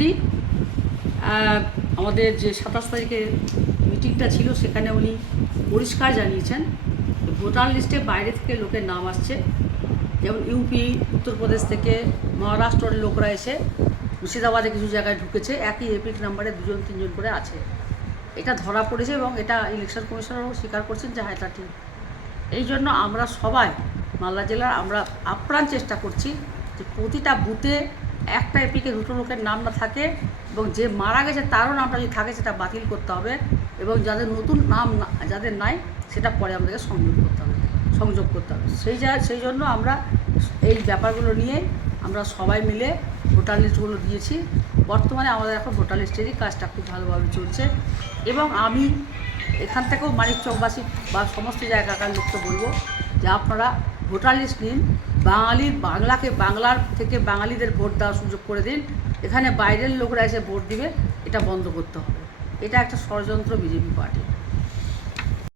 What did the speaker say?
মুখ্যমন্ত্রী আমাদের যে 27 তারিখে মিটিংটা ছিল সেখানে উনি পরিষ্কার জানিয়েছেন ভোটার লিস্টে বাইরে থেকে লোকের নাম আসছে, যেমন ইউপি, উত্তরপ্রদেশ থেকে, মহারাষ্ট্রের লোকরা এসে মুর্শিদাবাদে কিছু জায়গায় ঢুকেছে, একই এপিক নাম্বারে 2-3 জন করে আছে। এটা ধরা পড়েছে এবং এটা ইলেকশন কমিশনারও স্বীকার করছেন যে হ্যাঁ এটা ঠিক। এই জন্য আমরা সবাই মালদা জেলার আমরা আপ্রাণ চেষ্টা করছি যে প্রতিটা বুথে একটা এপিকে 2টো লোকের নাম না থাকে এবং যে মারা গেছে তারও নামটা যদি থাকে সেটা বাতিল করতে হবে এবং যাদের নতুন নাম যাদের নাই সেটা পরে আমাদেরকে সংযোগ করতে হবে। সেই জন্য আমরা এই ব্যাপারগুলো নিয়ে আমরা সবাই মিলে ভোটার লিস্টগুলো দিয়েছি। বর্তমানে আমাদের এখন ভোটার লিস্টেরই কাজটা খুব ভালোভাবে চলছে এবং আমি এখান থেকেও মানিকচকবাসী বা সমস্ত জায়গাকার লোককে বলবো যে আপনারা ভোটার লিস্ট নিন, বাংলার থেকে বাঙালিদের ভোট দেওয়ার সুযোগ করে দিন। এখানে বাইরের লোকরা এসে ভোট দিবে, এটা বন্ধ করতে হবে। এটা একটা ষড়যন্ত্র বিজেপি পার্টি।